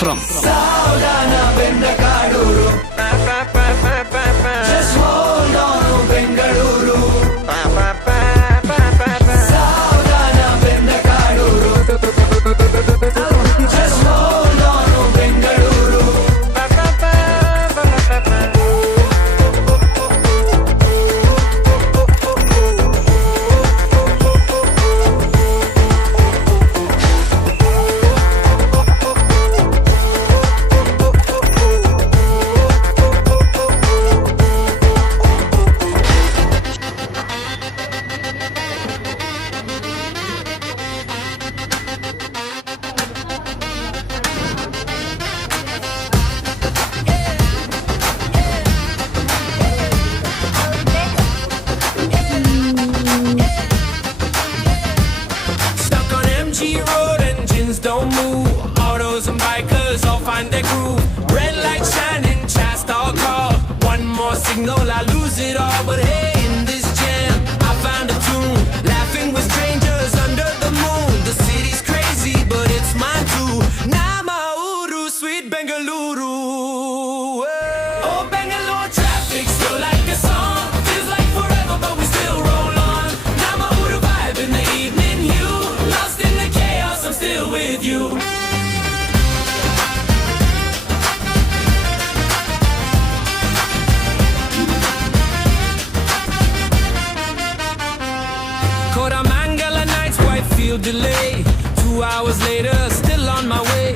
from Saudana Bendakaruru. Just hold on to Bengaluru. Saudana Bendakaruru. Just hold on to Bengaluru. Stuck on MG Road, engines don't move. Autos and bikers all find their groove. Red light shining, chast all call. One more signal, I lose it all. But hey, in this jam, I found a tune. Laughing with strangers under the moon. The city's crazy, but it's mine too. Namauru, sweet Bengaluru. Oh, Bangalore traffic, still like a song. Feels like forever, but we still roll on. Namauru vibe in the evening hue. Lost in the chaos, I'm still with you. Koramangala nights, Whitefield delay. 2 hours later, still on my way.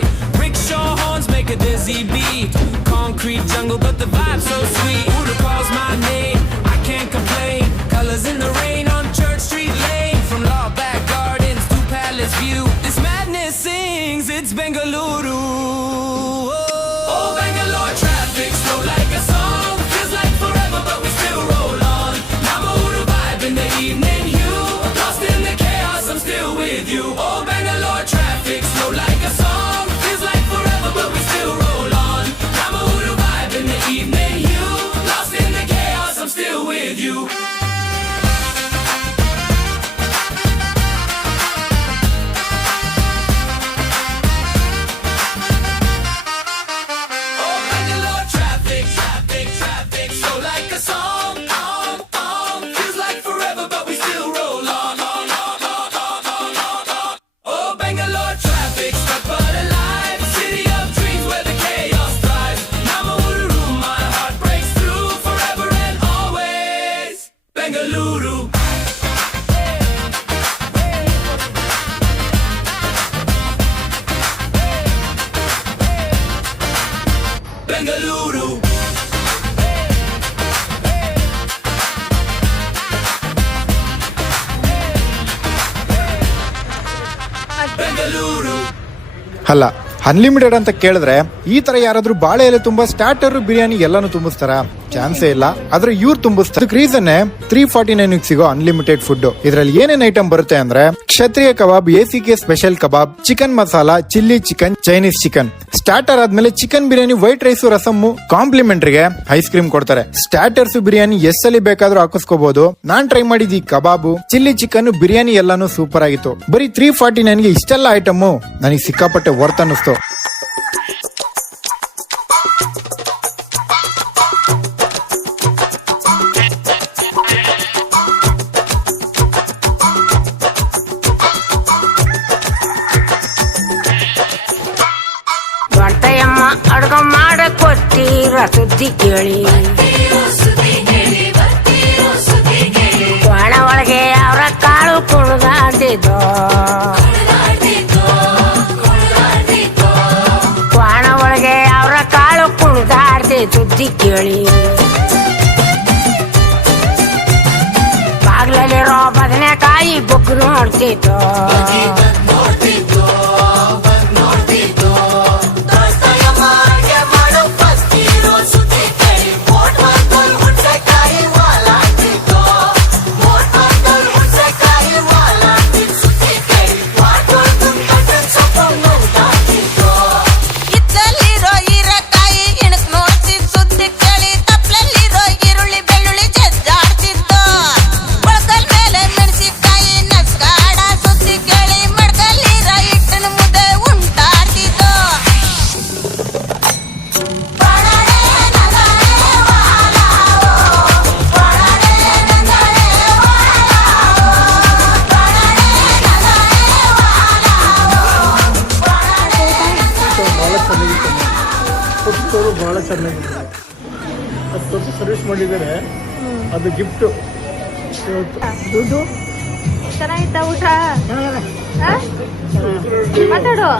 Rickshaw horns make a dizzy beat. Concrete jungle, but the vibe's so sweet. Who calls my name? I can't complain. Colors in the rain on Church Street Lane. From Law Back Gardens to Palace View. This madness sings, it's Bengaluru. Oh, Bangalore traffic, slow like a song. Feels like forever, but we still roll on. Namauru vibe in the evening hue. Lost in the chaos, I'm still with you. Oh, Bangalore traffic, slow like a song. Feels like forever, but we still roll on. Namauru vibe in the evening hue. Lost in the chaos, I'm still with you. Oh, Bangalore traffic, traffic, traffic, so like a song, feels like forever, but we still roll on. Oh, Bangalore traffic, stuck but alive, city of dreams where the chaos thrives. Namauru, my heart breaks through, forever and always, Bengaluru. Bengaluru. Bengaluru. ಅಲ್ಲ, unlimited ಅಂತ ಕೇಳಿದ್ರೆ ಈ ತರ ಯಾರಾದ್ರೂ ಬಾಳೆ ಎಲೆ ತುಂಬಾ starter biryani ಎಲ್ಲಾನು ತುಂಬಿಸ್ತಾರ? ಚಾನ್ಸೇ ಇಲ್ಲ. ಆದ್ರೆ ಇವ್ರು ತುಂಬಿಸ್ತಾರೆ. ರೀಸನ್ 349 ಸಿಗೋ ಅನ್ಲಿಮಿಟೆಡ್ ಫುಡ್. ಇದ್ರಲ್ಲಿ ಏನೇನ್ ಐಟಮ್ ಬರುತ್ತೆ ಅಂದ್ರೆ Kshatriya kebab, ACK special kebab, chicken masala, chilli chicken, Chinese chicken. Starter ಆದ್ಮೇಲೆ chicken biryani, white rice, rasam, ಕಾಂಪ್ಲಿಮೆಂಟ್ರಿಗೆ ಐಸ್ ಕ್ರೀಮ್ ಕೊಡ್ತಾರೆ. ಸ್ಟಾರ್ಟರ್ಸ್ ಬಿರಿಯಾನಿ ಎಷ್ಟಲ್ಲಿ ಬೇಕಾದ್ರೂ ಹಾಕಿಸ್ಕೋಬಹುದು. ನಾನ್ ಟ್ರೈ ಮಾಡಿದ್ ಈ ಕಬಾಬು, ಚಿಲ್ಲಿ ಚಿಕನ್, ಬಿರಿಯಾನಿ ಎಲ್ಲಾನು ಸೂಪರ್ ಆಗಿತ್ತು. ಬರೀ 349ಗೆ ಇಷ್ಟೆಲ್ಲ ಐಟಮ್ ನನಗೆ ಸಿಕ್ಕಾಪಟ್ಟೆ ವರ್ತ್ ಅನ್ನಿಸ್ತು. ದೊಡ್ಡಯ್ಯಮ್ಮ ಅಡ್ಗ ಮಾಡ ಕೊಟ್ಟಿರ ಸುದ್ದಿ ಕೇಳಿ, ಒಣ ಒಳಗೆ ಅವರ ಕಾಳು ಕುಣಿದಾಡ್ತಿದ್ದೋ, ಒಣ ಒಳಗೆ ಅವರ ಕಾಳು ಕುಣಿದಾಡ್ತಿ ಸುದ್ದಿ ಕೇಳಿ, ಬಾಗ್ಲಲ್ಲಿರೋ ಬದನೆಕಾಯಿ ಬುಕ್ ನೋಡ್ತಿದ್ದೋ. ಮೆಣಸಿಕಾಯಿ ನಸ್ಕಾಡ ಸುದ್ದಿ ಕೇಳಿ ಮಡ್ಕ ವರ್ಷ ಸರ್ವಿಸ್ ಮಾಡಿದ್ದಾರೆ, ಅದು ಗಿಫ್ಟು. ದುಡ್ಡು ಚೆನ್ನಾಗಿತ್ತ ಊಟ? ಆ? ಮಾತಾಡು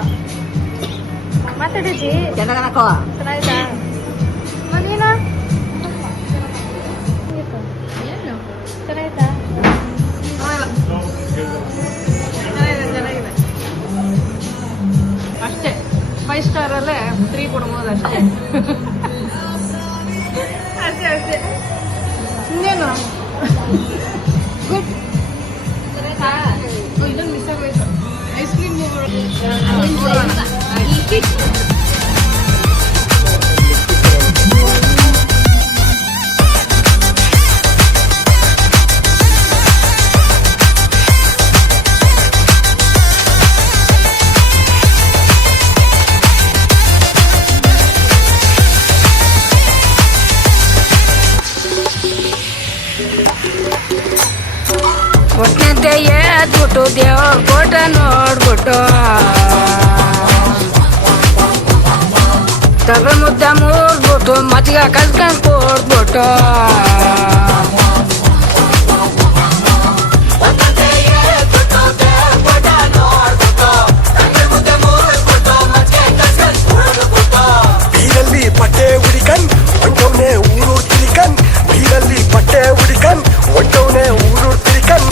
ಮಾತಾಡಿದ್ವಿ ಚೆನ್ನಾಗಿತ್ತ? ನೀನು ಚೆನ್ನಾಗಿತ್ತ? ಚೆನ್ನಾಗಿದೆ ಅಷ್ಟೇ. 5 ಸ್ಟಾರಲ್ಲೇ 3 ಕೊಡ್ಬೋದು ಅಷ್ಟೇ. ಅಷ್ಟೇ ಅಷ್ಟೇ. ಇನ್ನೇನು ಗುಡ್. ಇದೊಂದು ಮಿಸ್ ಆಗೋಯ್ತು. ಐಸ್ ಕ್ರೀಮ್ ಒಟ್ನಂತೆ ಎದ್ಬಿಟ್ಟು ದೇವ್ರ ಕೋಟ ನೋಡ್ಬಿಟ್ಟು ತಗ ಮುದ್ದ ಮೂರ್ಬಿಟ್ಟು ಮಜ್ಜಿಗೆ ಕಲ್ಸ್ಕೊಂಡ್ ಕೊಡ್ಬಿಟ್ಟು ಬೀರಲ್ಲಿ ಪಟ್ಟೆ ಹುಡಿಕನ್ ಒಂಟವನೆ ಊರು ತಿರಿಕನ್, ಬೀರಲ್ಲಿ ಪಟ್ಟೆ ಹುಡಿಕನ್ ಒಂಟವನೆ ಊರು ತಿರಿಕನ್.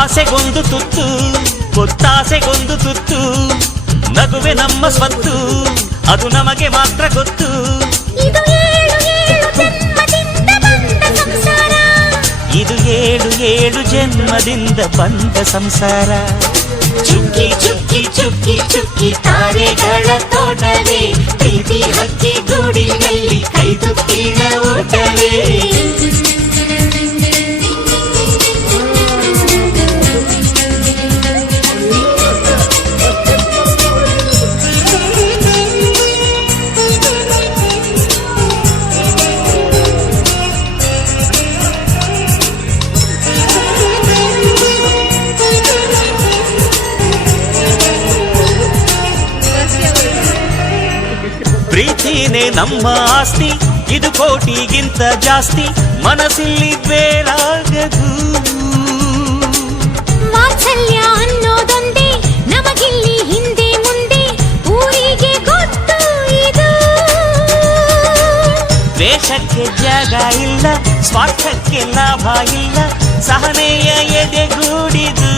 ಆಸೆಗೊಂದು ತುತ್ತು, ಒತ್ತಾಸೆಗೊಂದು ತುತ್ತು, ನಗುವೆ ನಮ್ಮ ಸ್ವತ್ತು, ಅದು ನಮಗೆ ಮಾತ್ರ ಗೊತ್ತು. ಇದು ಏಳು ಏಳು ಜನ್ಮದಿಂದ ಬಂದ ಸಂಸಾರ, ಇದು ಏಳು ಏಳು ಜನ್ಮದಿಂದ ಬಂದ ಸಂಸಾರ. ಚುಕ್ಕಿ ಚುಕ್ಕಿ ಚುಕ್ಕಿ ಚುಕ್ಕಿ ತಾರೆಗಳ ತೋಟವೇ, ಪ್ರೀತಿ ಹಕ್ಕಿ ಗೂಡಿನಲ್ಲಿ ಕೈತುತ್ತಿನ ಊಟವೇ. ಪ್ರೀತಿನೇ ನಮ್ಮ ಆಸ್ತಿ, ಇದು ಕೋಟಿಗಿಂತ ಜಾಸ್ತಿ, ಮನಸ್ಸಿಲ್ಲಿ ಬೇರಾಗದು. ವಾತ್ಸಲ್ಯ ಅನ್ನೋದೊಂದೇ ನಮಗಿಲ್ಲಿ ಹಿಂದೆ ಮುಂದೆ ಊರಿಗೆ ಗೊತ್ತು ಇದು. ದ್ವೇಷಕ್ಕೆ ಜಾಗ ಇಲ್ಲ, ಸ್ವಾರ್ಥಕ್ಕೆ ಲಾಭ ಇಲ್ಲ, ಸಹನೆಯ ಎದೆಗೂಡಿದು.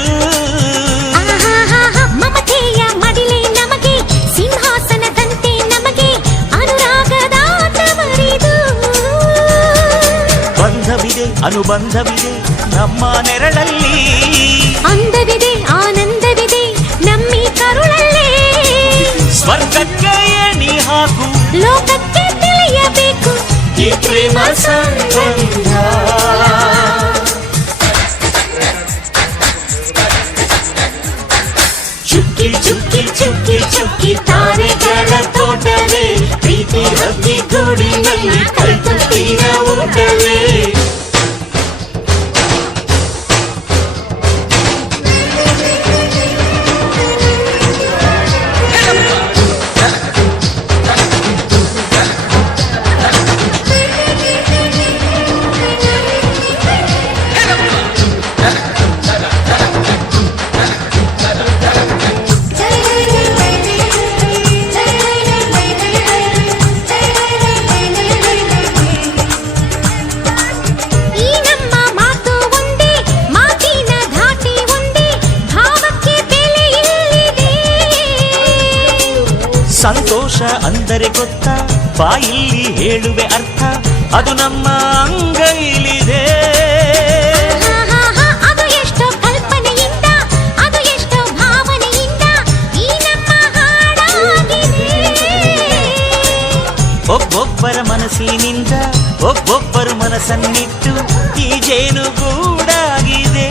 ಮಮತೆಯ ಮಡಿಲೆ ನಮಗೆ, ಸಿಂಹಾಸನದಂತೆ ನಮಗೆ ಅನುರಾಗದ ತವರಿದು. ಬಂಧವಿದೆ ಅನುಬಂಧವಿದೆ ನಮ್ಮ ನೆರಳಲ್ಲಿ, ಅಂದವಿದೆ ಆನಂದವಿದೆ ನಮ್ಮಿ ಕರುಳಲ್ಲೇ. ಸ್ವರ್ಗಕ್ಕೆ ಎಣಿ ಹಾಕು, ಲೋಕಕ್ಕೆ ತಿಳಿಯಬೇಕು ಈ ಪ್ರೇಮ ಸಂಬಂಧ. ಚುಕ್ಕಿ ಚುಕ್ಕಿ ಚುಕ್ಕಿ ಚುಕ್ಕಿ ತಾರೆಗಳ ತೋಟವೇ, ಪ್ರೀತಿ ಹಕ್ಕಿ ಗೂಡಿನಲ್ಲಿ ಕೈತುತ್ತಿನ ಊಟವೇ. ಈ ನಮ್ಮ ಮಾತು ಒಂದೇ, ಮಾತಿನ ಧಾಟಿ ಒಂದೇ, ಭಾವಕ್ಕೆ ಬೆಲೆ ಇಲ್ಲಿದೆ. ಸಂತೋಷ ಅಂದರೆ ಗೊತ್ತಾ, ಬಾಯಲ್ಲಿ ಹೇಳುವೆ ಅರ್ಥ, ಅದು ನಮ್ಮ ಅಂಗೈಲಿದೆ. ಅದು ಎಷ್ಟೋ ಕಲ್ಪನೆಯಿಂದ, ಅದು ಎಷ್ಟೋ ಭಾವನೆಯಿಂದ ಈ ನಮ್ಮ ಹಾಡಾಗಿದೆ. ಒಬ್ಬೊಬ್ಬರ ಮನಸ್ಸಿನಿಂದ ಒಬ್ಬೊಬ್ಬರು ಮನಸ್ಸನ್ನಿಟ್ಟು ಈ ಜೇನುಗೂಡಾಗಿದೆ.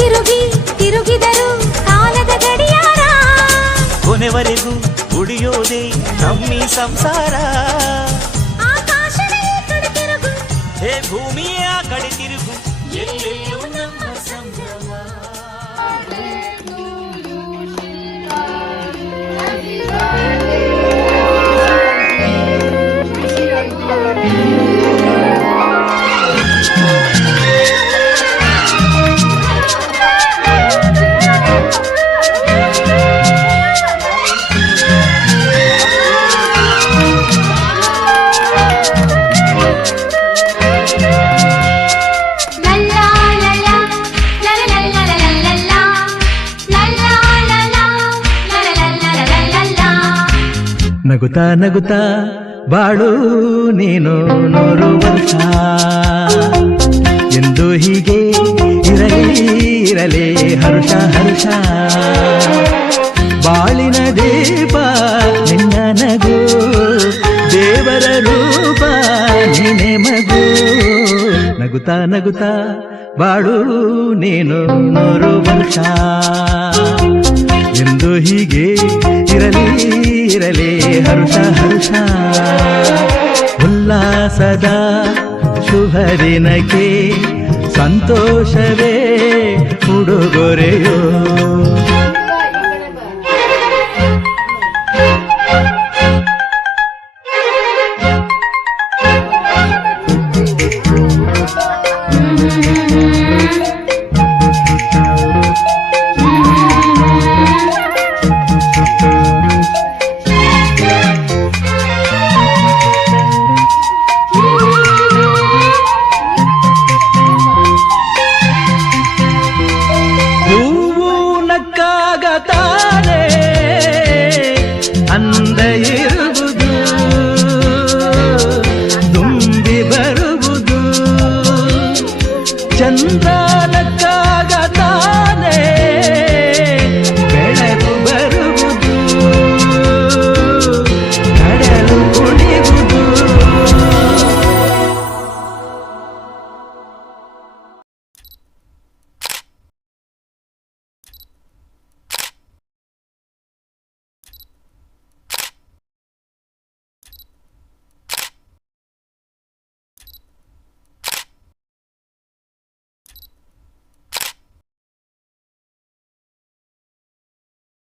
ತಿರುಗಿ ತಿರುಗಿದರು ಕಾಲದ ಗಡಿಯಾರ, ಕೊನೆವರೆಗೂ ಉಳಿಯೋದೇ ನಮ್ಮಿ ಸಂಸಾರ. ಆಕಾಶದ ಈ ಕಡೆ ತಿರುಗು, ಹೇ ಭೂಮಿಯ ಕಡೆ ತಿರುಗು, ಎಲ್ಲೆಲ್ಲೂ ನಮ್ಮ ಸಂಭ್ರಮ. ಲಲ್ಲಾ ಲಲ್ಲಾ, ಲಲಲಲ್ಲಲಲಲಲ್ಲಾ, ಲಲ್ಲಾ ಲಲ್ಲಾ, ಲಲಲಲ್ಲಲಲಲ್ಲಾ. ನಗುತ್ತಾ ನಗುತ್ತಾ ಬಾಳು ನೀನು 100 ವರ್ಷ, ಎಂದು ಹೀಗೆ ಇರಲಿ ಇರಲಿ ಹರುಷ ಹರುಷ. ಬಾಳಿನ ದೀಪ ನಿನ್ನ ನಗು, ದೇವರ ರೂಪ ನೀನೆ ಮಗು. ನಗುತ್ತಾ ನಗುತ್ತಾ ಬಾಳು ನೀನು 100 ವರ್ಷ, ಎಂದು ಹೀಗೆ ಇರಲಿ ಇರಲಿ ಹರುಷ ಹರುಷ. ಉಲ್ಲಾಸದ ಶುಭ ದಿನಕ್ಕೆ ಸಂತೋಷವೇ ಉಡುಗೊರೆಯೋ.